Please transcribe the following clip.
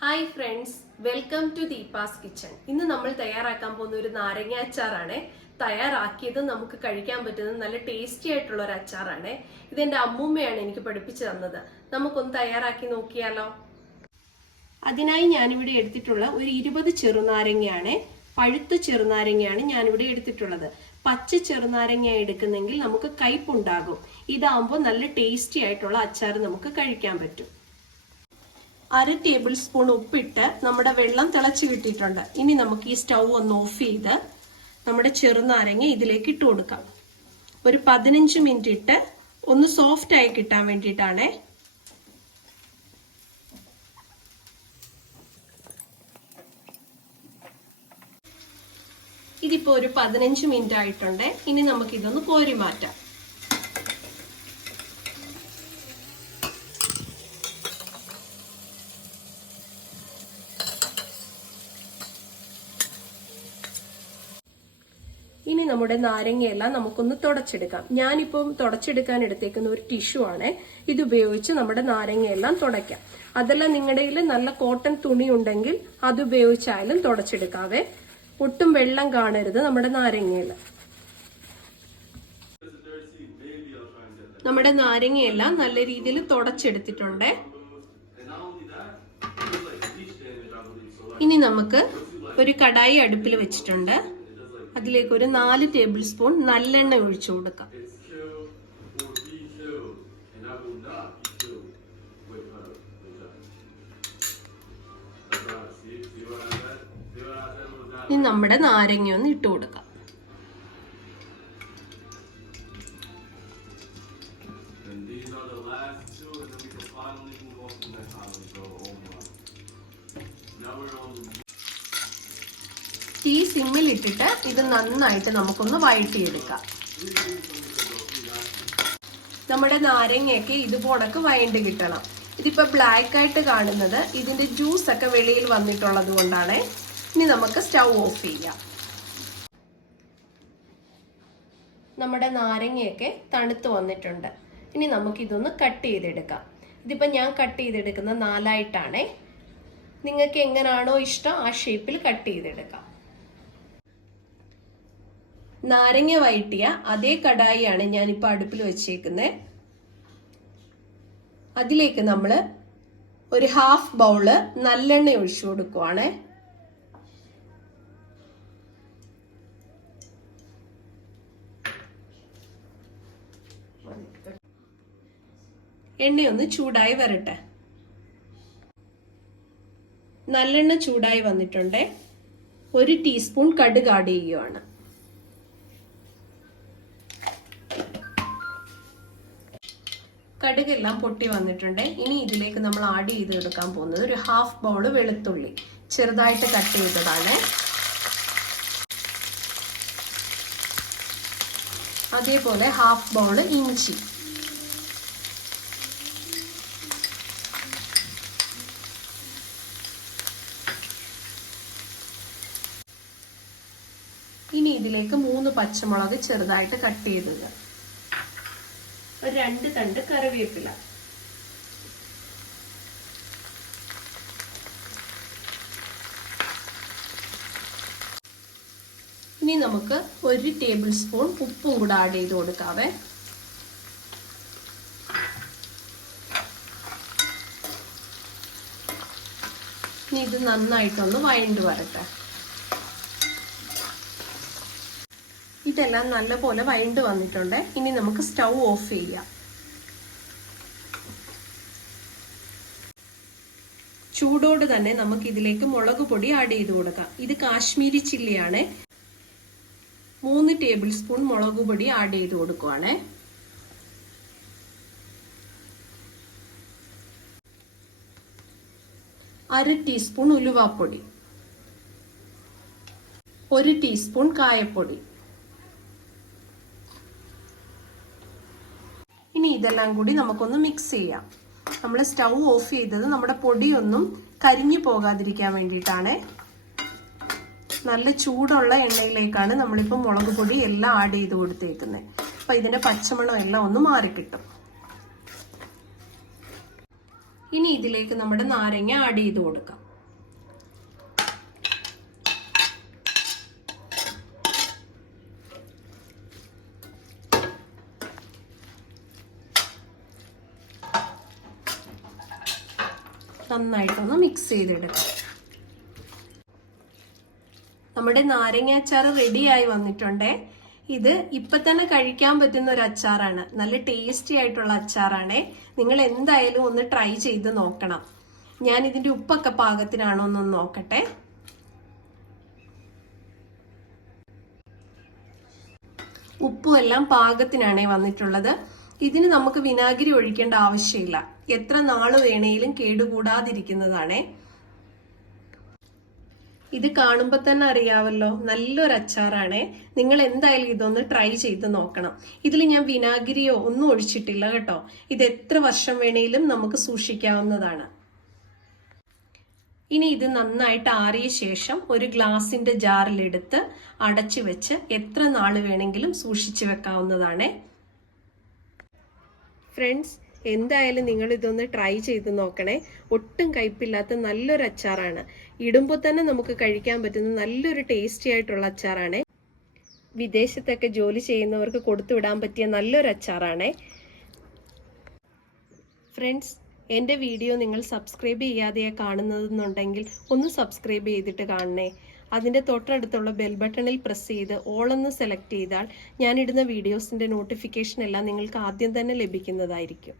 Hi friends, welcome to Deepa's kitchen. ഇന്ന് നമ്മൾ തയ്യാറാക്കാൻ പോകുന്ന ഒരു നാരങ്ങ അച്ചാറാണ്. തയ്യാറാക്കിയത് നമുക്ക് കഴിക്കാൻ പറ്റുന്ന നല്ല ടേസ്റ്റി ആയിട്ടുള്ള ഒരു അച്ചാറാണ്. ഇതെന്റെ അമ്മൂമ്മയാണ് എനിക്ക് പഠിപ്പിച്ചു തന്നത്. നമുക്കൊന്ന് തയ്യാറാക്കി നോക്കിയാലോ. അതിനായി ഞാനിവിടെ എടുത്തിട്ടുള്ള ഒരു 20 ചെറുനാരങ്ങയാണ്. പഴുത്ത ചെറുനാരങ്ങയാണ് ഞാനിവിടെ എടുത്തിട്ടുള്ളത്. പച്ച ചെറുനാരങ്ങ എടുക്കുന്നെങ്കിൽ നമുക്ക് കയ്പുണ്ടാകും. ഇതാവുമ്പോൾ നല്ല ടേസ്റ്റി ആയിട്ടുള്ള അച്ചാർ നമുക്ക് കഴിക്കാൻ പറ്റും. 1/2 ടേബിൾ സ്പൂൺ ഉപ്പിട്ട് നമ്മുടെ വെള്ളം തിളച്ച് കിട്ടിയിട്ടുണ്ട്. ഇനി നമുക്ക് ഈ സ്റ്റൗ ഒന്ന് ഓഫ് ചെയ്ത് നമ്മുടെ ചെറുനാരങ്ങ ഇതിലേക്ക് ഇട്ട് കൊടുക്കാം. ഒരു 15 മിനിറ്റ് ഇട്ട് ഒന്ന് സോഫ്റ്റ് ആയി കിട്ടാൻ വേണ്ടിയിട്ടാണ്. ഇതിപ്പോ ഒരു 15 മിനിറ്റ് ആയിട്ടുണ്ട്. ഇനി നമുക്ക് ഇതൊന്ന് കോരി മാറ്റാം. ഇനി നമ്മുടെ നാരങ്ങയെല്ലാം നമുക്കൊന്ന് തുടച്ചെടുക്കാം. ഞാനിപ്പം തുടച്ചെടുക്കാൻ എടുത്തേക്കുന്ന ഒരു ടിഷ്യൂ ആണ്. ഇത് ഉപയോഗിച്ച് നമ്മുടെ നാരങ്ങയെല്ലാം തുടയ്ക്കാം. അതല്ല നിങ്ങളുടെ കയ്യിൽ നല്ല കോട്ടൺ തുണി ഉണ്ടെങ്കിൽ അത് ഉപയോഗിച്ചായാലും തുടച്ചെടുക്കാവേ. ഒട്ടും വെള്ളം കാണരുത് നമ്മുടെ നാരങ്ങയിൽ. നമ്മുടെ നാരങ്ങയെല്ലാം നല്ല രീതിയിൽ തുടച്ചെടുത്തിട്ടുണ്ട്. ഇനി നമുക്ക് ഒരു കടായി അടുപ്പിൽ വെച്ചിട്ടുണ്ട്. അതിലേക്ക് ഒരു 4 ടേബിൾ സ്പൂൺ നല്ലെണ്ണ ഒഴിച്ചു കൊടുക്കാം. ഇനി നമ്മുടെ നാരങ്ങ ഒന്ന് ഇട്ട് കൊടുക്കാം. തീ സിമ്മിൽ ഇട്ടിട്ട് ഇത് നന്നായിട്ട് നമുക്കൊന്ന് വഴറ്റിയെടുക്കാം. നമ്മുടെ നാരങ്ങയൊക്കെ ഇതുപോലൊക്കെ വഴണ്ട് കിട്ടണം. ഇതിപ്പോ ബ്ലാക്ക് ആയിട്ട് കാണുന്നത് ഇതിന്റെ ജ്യൂസ് ഒക്കെ വെളിയിൽ വന്നിട്ടുള്ളത് കൊണ്ടാണ്. ഇനി നമുക്ക് സ്റ്റൗ ഓഫ് ചെയ്യാം. നമ്മുടെ നാരങ്ങയൊക്കെ തണുത്ത് വന്നിട്ടുണ്ട്. ഇനി നമുക്ക് ഇതൊന്ന് കട്ട് ചെയ്തെടുക്കാം. ഇതിപ്പോ ഞാൻ കട്ട് ചെയ്തെടുക്കുന്ന 4ആയിട്ടാണ്. നിങ്ങൾക്ക് എങ്ങനെയാണോ ഇഷ്ടം ആ ഷേപ്പിൽ കട്ട് ചെയ്തെടുക്കാം. നാരങ്ങ വഴറ്റിയ അതേ കടായിയാണ് ഞാനിപ്പോ അടുപ്പിൽ വെച്ചേക്കുന്നത്. അതിലേക്ക് നമ്മൾ ഒരു 1/2 ബൗള് നല്ലെണ്ണ ഒഴിച്ചു കൊടുക്കുവാണ്. എണ്ണയൊന്ന് ചൂടായി വരട്ടെ. നല്ലെണ്ണ ചൂടായി വന്നിട്ടുണ്ട്. 1 ടീസ്പൂൺ കടുക് ആഡ് ചെയ്യുകയാണ്. കടുകെല്ലാം പൊട്ടി വന്നിട്ടുണ്ട്. ഇനി ഇതിലേക്ക് നമ്മൾ ആഡ് ചെയ്ത് എടുക്കാൻ പോകുന്നത് ഒരു 1/2 ബൗള് വെളുത്തുള്ളി ചെറുതായിട്ട് കട്ട് ചെയ്തതാണ്. അതേപോലെ 1/2 ബൗള് ഇഞ്ചി. ഇനി ഇതിലേക്ക് 3 പച്ചമുളക് ചെറുതായിട്ട് കട്ട് ചെയ്തത്, ഒരു 2 തണ്ട് കറിവേപ്പില, ഇനി നമുക്ക് 1 ടേബിൾ സ്പൂൺ ഉപ്പും കൂടെ ആഡ് ചെയ്ത് കൊടുക്കാവേ. ഇനി ഇത് നന്നായിട്ടൊന്ന് വഴണ്ട് വരട്ടെ. ഇതെല്ലാം നല്ലപോലെ വഴണ്ട് വന്നിട്ടുണ്ട്. ഇനി നമുക്ക് സ്റ്റൗ ഓഫ് ചെയ്യാം. ചൂടോട് തന്നെ നമുക്ക് ഇതിലേക്ക് മുളക് പൊടി ആഡ് ചെയ്ത് കൊടുക്കാം. ഇത് കാശ്മീരി ചില്ലിയാണ്. 3 ടേബിൾ സ്പൂൺ മുളക് പൊടി ആഡ് ചെയ്ത് കൊടുക്കുവാണ്. അര ടീസ്പൂൺ ഉലുവാപ്പൊടി, 1 ടീസ്പൂൺ കായപ്പൊടി. ഇനി ഇതെല്ലാം കൂടി നമുക്കൊന്ന് മിക്സ് ചെയ്യാം. നമ്മൾ സ്റ്റൗ ഓഫ് ചെയ്തത് നമ്മുടെ പൊടിയൊന്നും കരിഞ്ഞു പോകാതിരിക്കാൻ വേണ്ടിയിട്ടാണ്. നല്ല ചൂടുള്ള എണ്ണയിലേക്കാണ് നമ്മളിപ്പോൾ മുളക് പൊടി എല്ലാം ആഡ് ചെയ്ത് കൊടുത്തേക്കുന്നത്. അപ്പൊ ഇതിന്റെ പച്ചമണം എല്ലാം ഒന്ന് മാറിക്കിട്ടും. ഇനി ഇതിലേക്ക് നമ്മുടെ നാരങ്ങ ആഡ് ചെയ്ത് കൊടുക്കാം. നന്നായിട്ടൊന്ന് മിക്സ് ചെയ്തെടുക്കാം. നമ്മുടെ നാരങ്ങ അച്ചാർ റെഡിയായി വന്നിട്ടുണ്ടേ. ഇത് ഇപ്പൊ തന്നെ കഴിക്കാൻ പറ്റുന്ന ഒരു അച്ചാറാണ്. നല്ല ടേസ്റ്റി ആയിട്ടുള്ള അച്ചാറാണേ. നിങ്ങൾ എന്തായാലും ഒന്ന് ട്രൈ ചെയ്ത് നോക്കണം. ഞാൻ ഇതിന്റെ ഉപ്പൊക്കെ പാകത്തിനാണോ എന്നൊന്ന് നോക്കട്ടെ. ഉപ്പും എല്ലാം പാകത്തിനാണേ വന്നിട്ടുള്ളത്. ഇതിന് നമുക്ക് വിനാഗിരി ഒഴിക്കേണ്ട ആവശ്യമില്ല. എത്ര നാള് വേണേലും കേടുകൂടാതിരിക്കുന്നതാണേ. ഇത് കാണുമ്പോൾ തന്നെ അറിയാവല്ലോ, നല്ലൊരു അച്ചാറാണേ. നിങ്ങൾ എന്തായാലും ഇതൊന്ന് ട്രൈ ചെയ്ത് നോക്കണം. ഇതിൽ ഞാൻ വിനാഗിരിയോ ഒന്നും ഒഴിച്ചിട്ടില്ല കേട്ടോ. ഇത് എത്ര വർഷം വേണേലും നമുക്ക് സൂക്ഷിക്കാവുന്നതാണ്. ഇനി ഇത് നന്നായിട്ട് ആറിയ ശേഷം ഒരു ഗ്ലാസിന്റെ ജാറിലെടുത്ത് അടച്ചു വെച്ച് എത്ര നാള് വേണമെങ്കിലും സൂക്ഷിച്ചു വെക്കാവുന്നതാണേ. ഫ്രണ്ട്സ്, എന്തായാലും നിങ്ങൾ ഇതൊന്ന് ട്രൈ ചെയ്ത് നോക്കണേ. ഒട്ടും കയ്പില്ലാത്ത നല്ലൊരു അച്ചാറാണ്. ഇടുമ്പോൾ തന്നെ നമുക്ക് കഴിക്കാൻ പറ്റുന്ന നല്ലൊരു ടേസ്റ്റി ആയിട്ടുള്ള അച്ചാറാണ്. വിദേശത്തൊക്കെ ജോലി ചെയ്യുന്നവർക്ക് കൊടുത്തു വിടാൻ പറ്റിയ നല്ലൊരു അച്ചാറാണ്. ഫ്രണ്ട്സ്, എൻ്റെ വീഡിയോ നിങ്ങൾ സബ്സ്ക്രൈബ് ചെയ്യാതെയാണ് കാണുന്നതെന്നുണ്ടെങ്കിൽ ഒന്ന് സബ്സ്ക്രൈബ് ചെയ്തിട്ട് കാണണേ. അതിൻ്റെ തൊട്ടടുത്തുള്ള ബെൽ ബട്ടണിൽ പ്രസ് ചെയ്ത് ഓൾ എന്ന് സെലക്ട് ചെയ്താൽ ഞാനിടുന്ന വീഡിയോസിൻ്റെ നോട്ടിഫിക്കേഷൻ എല്ലാം നിങ്ങൾക്ക് ആദ്യം തന്നെ ലഭിക്കുന്നതായിരിക്കും.